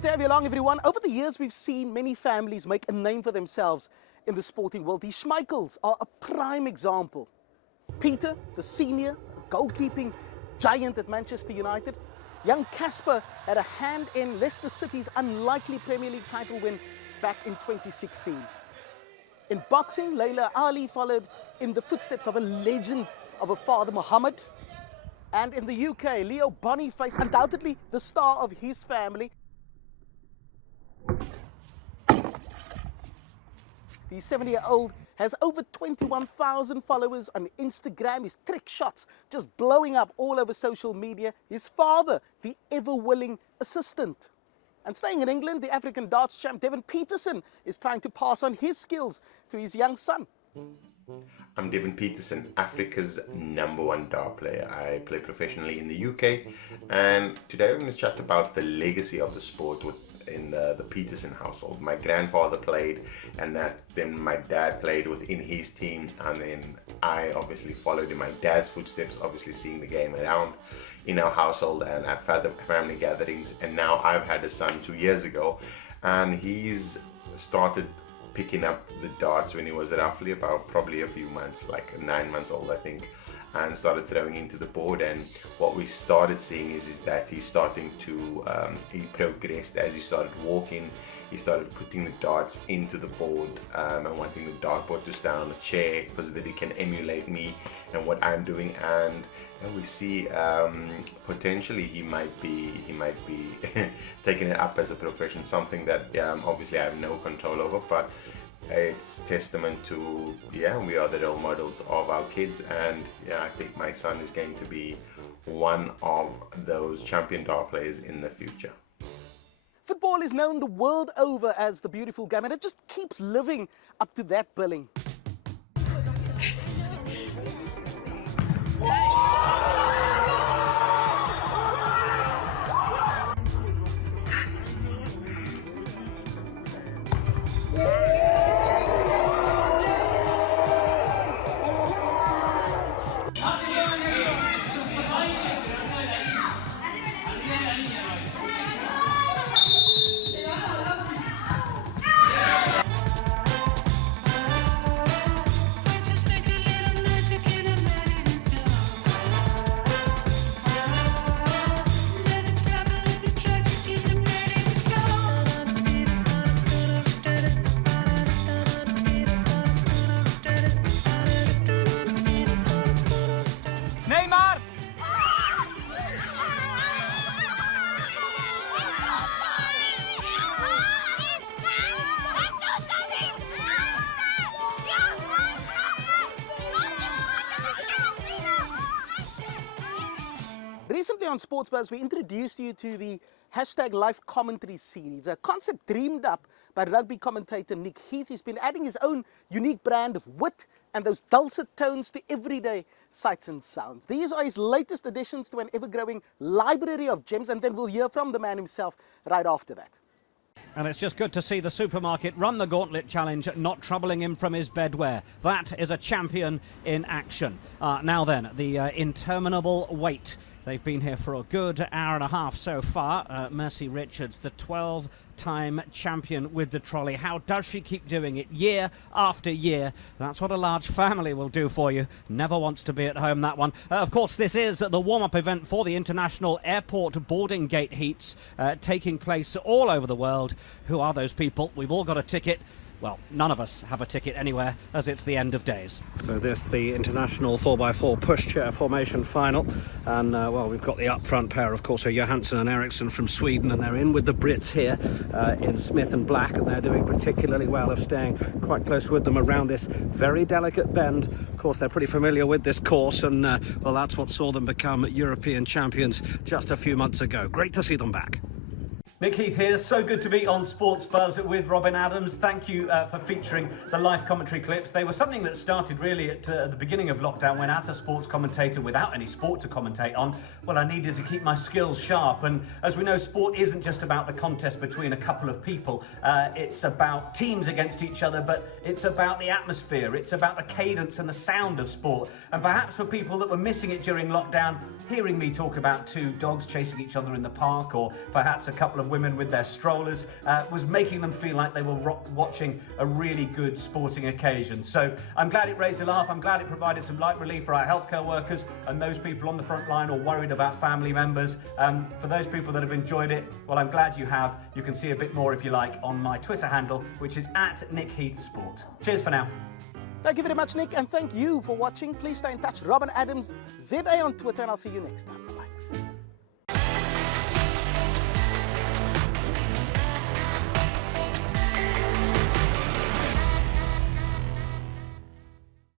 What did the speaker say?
Good to have you along, everyone. Over the years, we've seen many families make a name for themselves in the sporting world. These Schmeichels are a prime example. Peter, the senior goalkeeping giant at Manchester United. Young Casper had a hand in Leicester City's unlikely Premier League title win back in 2016. In boxing, Layla Ali followed in the footsteps of a legend of her father, Muhammad. And in the UK, Leo Boniface, undoubtedly the star of his family. The 70-year-old has over 21,000 followers on Instagram. His trick shots just blowing up all over social media. His father, the ever-willing assistant. And staying in England, the African darts champ Devin Paterson is trying to pass on his skills to his young son. I'm Devin Paterson, Africa's #1 dart player. I play professionally in the UK, and today I'm going to chat about the legacy of the sport in the Paterson household. My grandfather played, and then my dad played within his team, and then I obviously followed in my dad's footsteps, obviously seeing the game around in our household and at family gatherings. And now I've had a son 2 years ago, and he's started picking up the darts when he was roughly about probably a few months, like 9 months old, I think, and started throwing into the board. And what we started seeing is that he's starting to he progressed as he started walking. He started putting the darts into the board and wanting the dartboard to stand on a chair so that he can emulate me and what I'm doing. And we see potentially he might be taking it up as a profession, something that obviously I have no control over, but it's testament to we are the role models of our kids. And I think my son is going to be one of those champion dart players in the future. Football is known the world over as the beautiful game, and it just keeps living up to that billing. Recently on Sports Buzz, we introduced you to the #Life Commentary series, a concept dreamed up by rugby commentator Nick Heath. He's been adding his own unique brand of wit and those dulcet tones to everyday sights and sounds. These are his latest additions to an ever-growing library of gems, and then we'll hear from the man himself right after that. And it's just good to see the supermarket run the gauntlet challenge, not troubling him from his bedwear. That is a champion in action. Now then, the interminable wait. They've been here for a good hour and a half so far. Mercy Richards, the 12-time champion with the trolley. How does she keep doing it year after year? That's what a large family will do for you. Never wants to be at home, that one. Of course, this is the warm-up event for the International Airport Boarding Gate Heats, taking place all over the world. Who are those people? We've all got a ticket. Well, none of us have a ticket anywhere, as it's the end of days. So this, the international 4x4 pushchair formation final. And, well, we've got the up front pair, of course, are Johansson and Eriksson from Sweden, and they're in with the Brits here in Smith and Black, and they're doing particularly well of staying quite close with them around this very delicate bend. Of course, they're pretty familiar with this course, and, well, that's what saw them become European champions just a few months ago. Great to see them back. Nick Heath here, so good to be on Sports Buzz with Robin Adams. Thank you for featuring the live commentary clips. They were something that started really at the beginning of lockdown, when as a sports commentator without any sport to commentate on, well, I needed to keep my skills sharp. And as we know, sport isn't just about the contest between a couple of people. It's about teams against each other, but it's about the atmosphere. It's about the cadence and the sound of sport. And perhaps for people that were missing it during lockdown, hearing me talk about two dogs chasing each other in the park, or perhaps a couple of women with their strollers, was making them feel like they were watching a really good sporting occasion. So I'm glad it raised a laugh. I'm glad it provided some light relief for our healthcare workers and those people on the front line or worried about family members. For those people that have enjoyed it, well, I'm glad you have. You can see a bit more if you like on my Twitter handle, which is @NickHeathSport. Cheers for now. Thank you very much, Nick, and thank you for watching. Please stay in touch. Robin Adams, ZA on Twitter, and I'll see you next time. Bye-bye.